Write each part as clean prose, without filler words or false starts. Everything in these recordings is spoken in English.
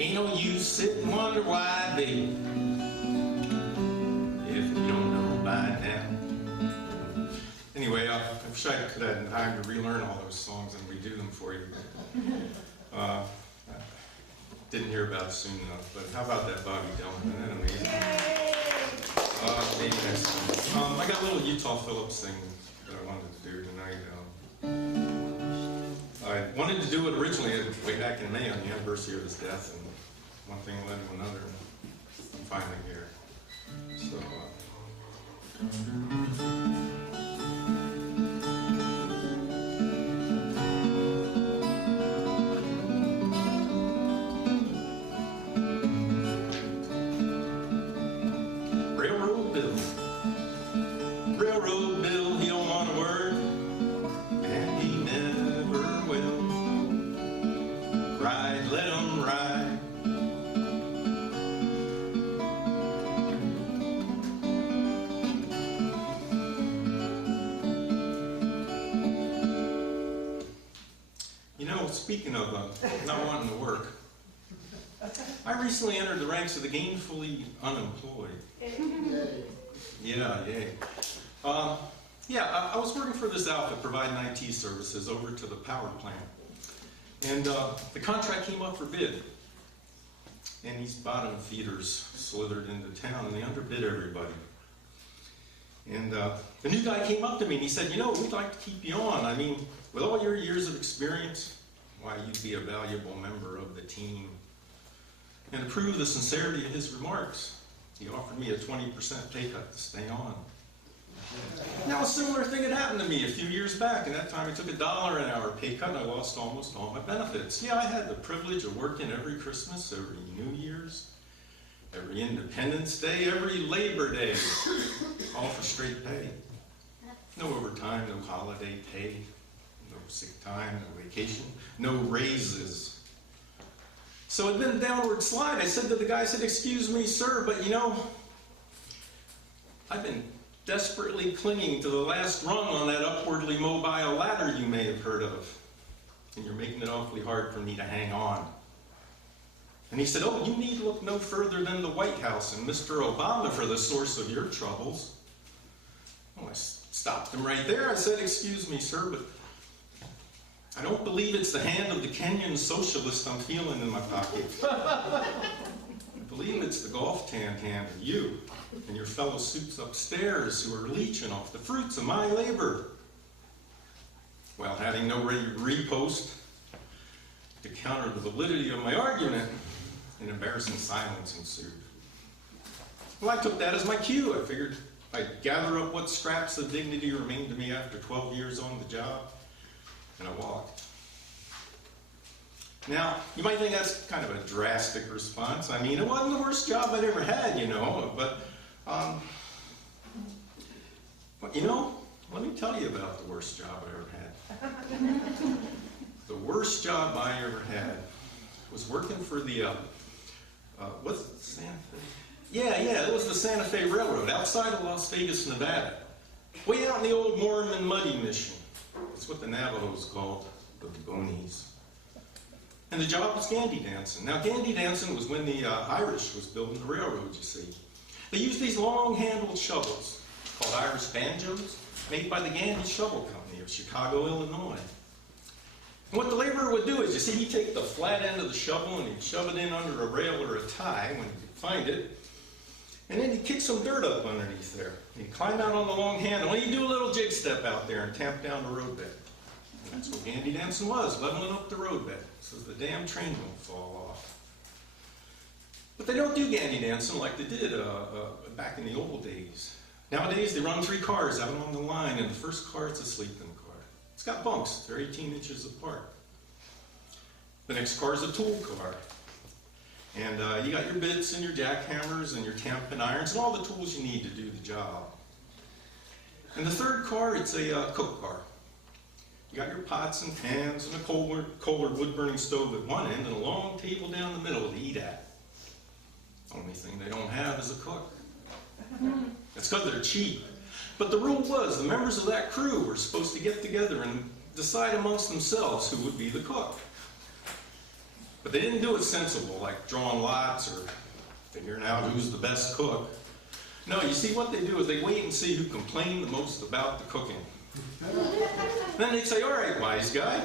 Ain't no use sit and wonder why, baby, if you don't know by now. Anyway, I wish I could have had time to relearn all those songs and redo them for you. Didn't hear about it soon enough, but how about that Bobby Dylan? Isn't that amazing? Maybe next time. I got a little Utah Phillips thing that I wanted to do tonight. I wanted to do it originally way back in May on the anniversary of his death, and one thing led to another, and I'm finally here. So, Railroad Bill, he don't want a word, and he never will. Ride, let him ride. You know, speaking of not wanting to work, I recently entered the ranks of the gainfully unemployed. Yeah, yay. I was working for this outfit providing IT services over to the power plant. And the contract came up for bid. And these bottom feeders slithered into town and they underbid everybody. And the new guy came up to me and he said, you know, we'd like to keep you on. I mean, with all your years of experience, why, you'd be a valuable member of the team. And to prove the sincerity of his remarks, he offered me a 20% pay cut to stay on. Now, a similar thing had happened to me a few years back, and that time I took $1 an hour pay cut and I lost almost all my benefits. Yeah, I had the privilege of working every Christmas, every New Year's, every Independence Day, every Labor Day, all for straight pay. No overtime, no holiday pay, no sick time, no vacation, no raises. So it'd been a downward slide. I said to the guy, I said, excuse me, sir, but you know, I've been desperately clinging to the last rung on that upwardly mobile ladder you may have heard of. And you're making it awfully hard for me to hang on. And he said, oh, you need look no further than the White House and Mr. Obama for the source of your troubles. Well, I stopped him right there. I said, excuse me, sir, but I don't believe it's the hand of the Kenyan socialist I'm feeling in my pocket. I believe it's the golf tan hand of you and your fellow suits upstairs who are leeching off the fruits of my labor. Well, having no repost to counter the validity of my argument, an embarrassing silence ensued. Well, I took that as my cue. I figured I'd gather up what scraps of dignity remained to me after 12 years on the job, and I walked. Now, you might think that's kind of a drastic response. I mean, it wasn't the worst job I'd ever had, you know, but you know, let me tell you about the worst job I ever had. The worst job I ever had was working for the, what's it, Santa Fe? Yeah, it was the Santa Fe Railroad outside of Las Vegas, Nevada. Way out in the old Mormon Muddy Mission. That's what the Navajos called the Bonies. And the job was gandy dancing. Now, gandy dancing was when the Irish was building the railroad, you see. They used these long-handled shovels called Irish banjos, made by the Gandy Shovel Company of Chicago, Illinois. And what the laborer would do is, you see, he'd take the flat end of the shovel and he'd shove it in under a rail or a tie when he could find it, and then he'd kick some dirt up underneath there. He'd climb out on the long handle, and he'd do a little jig step out there and tamp down the roadbed. And that's what gandy dancing was, leveling up the roadbed so the damn train won't fall off. But they don't do gandy dancing like they did back in the old days. Nowadays, they run 3 cars out on the line, and the first car, it's a sleeping car. It's got bunks. They're 18 inches apart. The next car is a tool car. And you got your bits and your jackhammers and your tampon irons and all the tools you need to do the job. And the third car, it's a cook car. You got your pots and pans and a Kohler wood-burning stove at one end and a long table down the middle to eat at. Only thing they don't have is a cook. It's because they're cheap. But the rule was the members of that crew were supposed to get together and decide amongst themselves who would be the cook. But they didn't do it sensible, like drawing lots or figuring out who's the best cook. No, you see what they do is they wait and see who complained the most about the cooking. Then they'd say, all right, wise guy,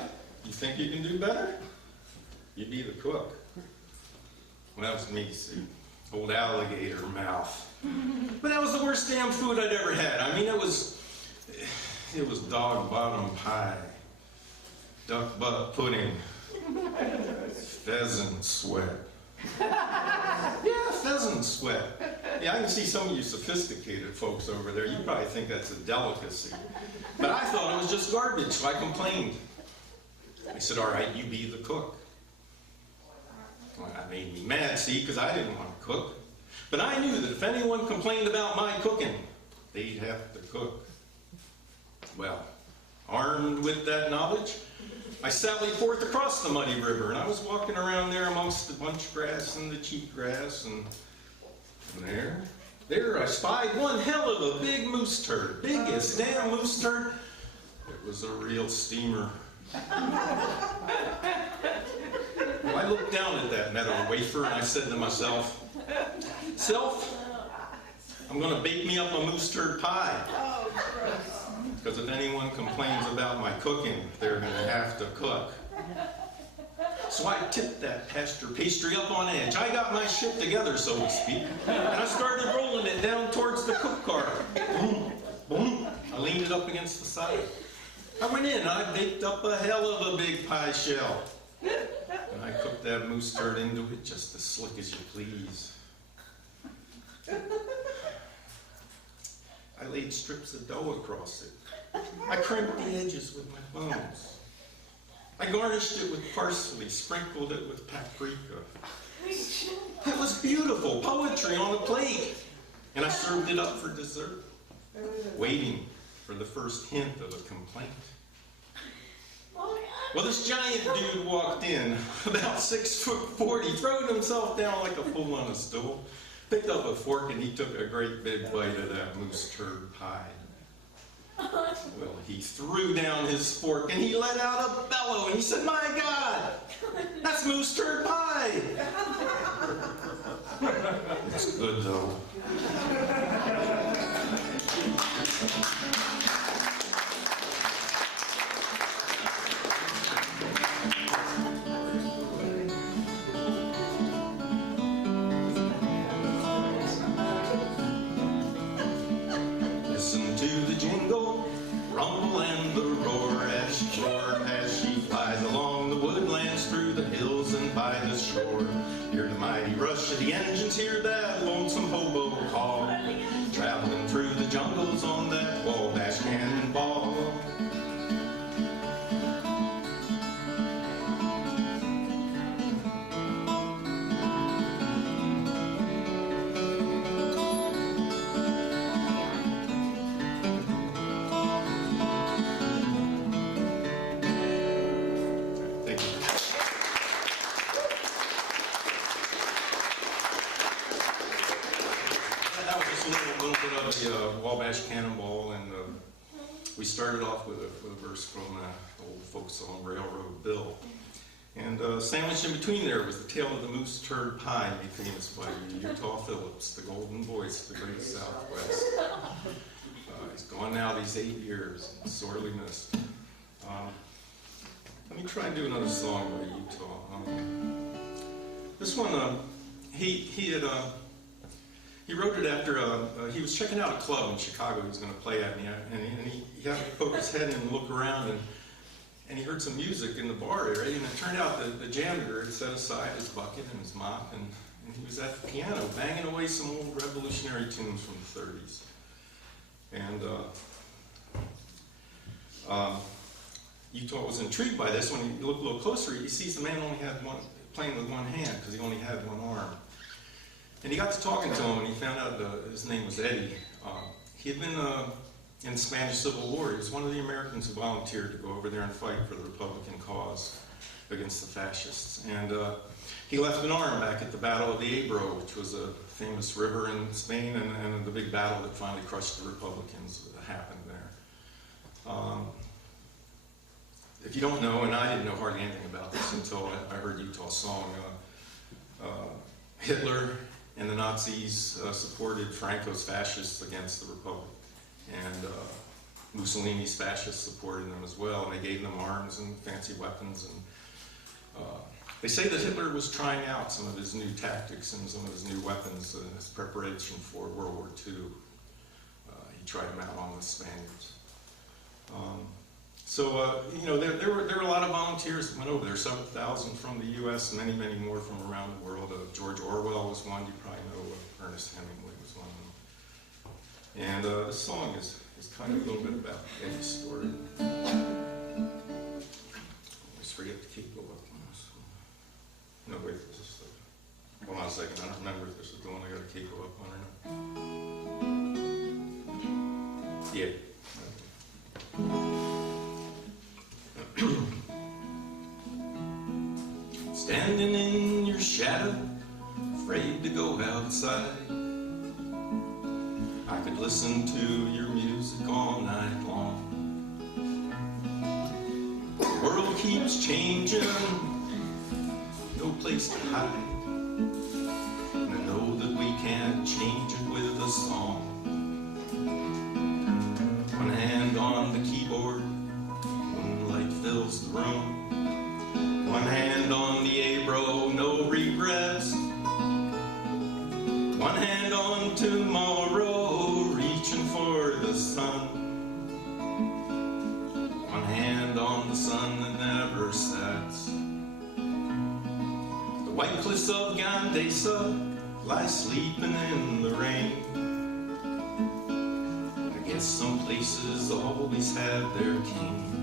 you think you can do better? You be the cook. Well, that was me, see. Old alligator mouth. But that was the worst damn food I'd ever had. I mean, it was dog bottom pie, duck butt pudding, pheasant sweat. Yeah, pheasant sweat. Yeah, I can see some of you sophisticated folks over there. You probably think that's a delicacy. But I thought it was just garbage, so I complained. I said, all right, you be the cook. Well, that made me mad, see, because I didn't want to cook. But I knew that if anyone complained about my cooking, they'd have to cook. Well, armed with that knowledge, I sallied forth across the muddy river, and I was walking around there amongst the bunch grass and the cheatgrass, and there I spied one hell of a big mooseturd, biggest damn mooseturd. It was a real steamer. Well, I looked down at that meadow wafer, and I said to myself, Self, I'm going to bake me up a mooseturd pie. Because if anyone complains about my cooking, they're going to have to cook. So I tipped that pasture pastry up on edge. I got my shit together, so to speak, and I started rolling it down towards the cook cart. Boom, boom. I leaned it up against the side. I went in, and I baked up a hell of a big pie shell. And I cooked that mooseturd into it just as slick as you please. I laid strips of dough across it. I crimped the edges with my thumbs. I garnished it with parsley, sprinkled it with paprika. It was beautiful, poetry on a plate. And I served it up for dessert, waiting for the first hint of a complaint. Well, this giant dude walked in, about 6'4", throwed himself down like a fool on a stool, picked up a fork, and he took a great big bite of that mooseturd pie. Well, he threw down his fork, and he let out a bellow, and he said, my God, that's mooseturd pie! It's good, though. Listen to the jingle, rumble and the roar as she flies along the woodlands, through the hills and by the shore. Hear the mighty rush of the engines, hear that lonesome hobo call, traveling through the jungles on that Wabash cannonball. Wabash Cannonball, and we started off with a verse from the old folk song Railroad Bill. And sandwiched in between there was the tale of the Mooseturd pie, made famous by Utah Phillips, the golden voice of the great Southwest. He's gone now these 8 years, and sorely missed. Let me try and do another song by Utah. This one, he wrote it after he was checking out a club in Chicago he was going to play at, and he had to poke his head in and look around, and he heard some music in the bar area, and it turned out that the janitor had set aside his bucket and his mop, and he was at the piano banging away some old revolutionary tunes from the 30s. And Utah was intrigued by this. When he looked a little closer, he sees the man only had playing with one hand because he only had one arm. And he got to talking to him, and he found out his name was Eddie. He had been in the Spanish Civil War. He was one of the Americans who volunteered to go over there and fight for the Republican cause against the fascists. And he left an arm back at the Battle of the Ebro, which was a famous river in Spain, and the big battle that finally crushed the Republicans that happened there. if you don't know, and I didn't know hardly anything about this until I heard Utah's song, Hitler and the Nazis supported Franco's fascists against the Republic, and Mussolini's fascists supported them as well, and they gave them arms and fancy weapons. And they say that Hitler was trying out some of his new tactics and some of his new weapons as preparation for World War II. He tried them out on the Spaniards. You know, there were a lot of volunteers that went over there, several thousand from the U.S., many, many more from around the world. George Orwell was one, you probably know. Ernest Hemingway was one of them. And this song is kind of a little bit about Eddie's story. I always forget to keep going up on this. No, wait, this is hold on a second, I don't remember if this is the one I got to keep up on or not. Yeah. Standing in your shadow, afraid to go outside. I could listen to your music all night long. The world keeps changing, no place to hide. And I know that we can't change it with a song. One hand on the keyboard, moonlight fills the room. One hand on the abro, no regrets. One hand on tomorrow, reaching for the sun. One hand on the sun that never sets. The white cliffs of Gandesa lie sleeping in the rain. I guess some places always have their kings.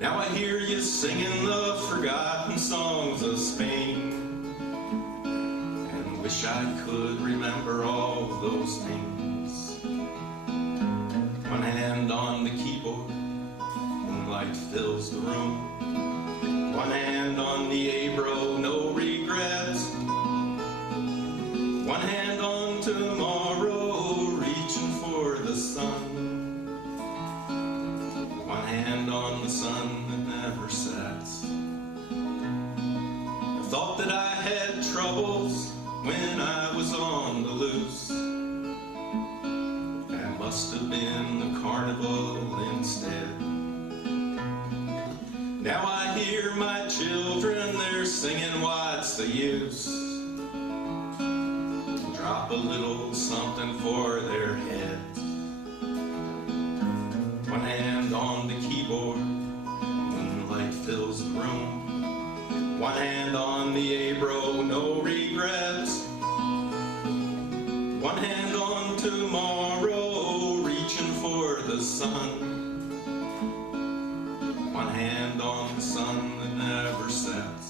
Now I hear you singing the forgotten songs of Spain, and wish I could remember all those things. One hand on the keyboard, moonlight fills the room. One hand on the abro, no regrets. One hand on tomorrow, reaching for the sun. One hand on the sun that never sets. I thought that I had troubles when I was on the loose. That must have been the carnival instead. Now I hear my children, they're singing what's the use. Drop a little something for their heads. One hand on the keyboard, moonlight fills the room. One hand on the abro, no regrets. One hand on tomorrow, reaching for the sun. One hand on the sun that never sets.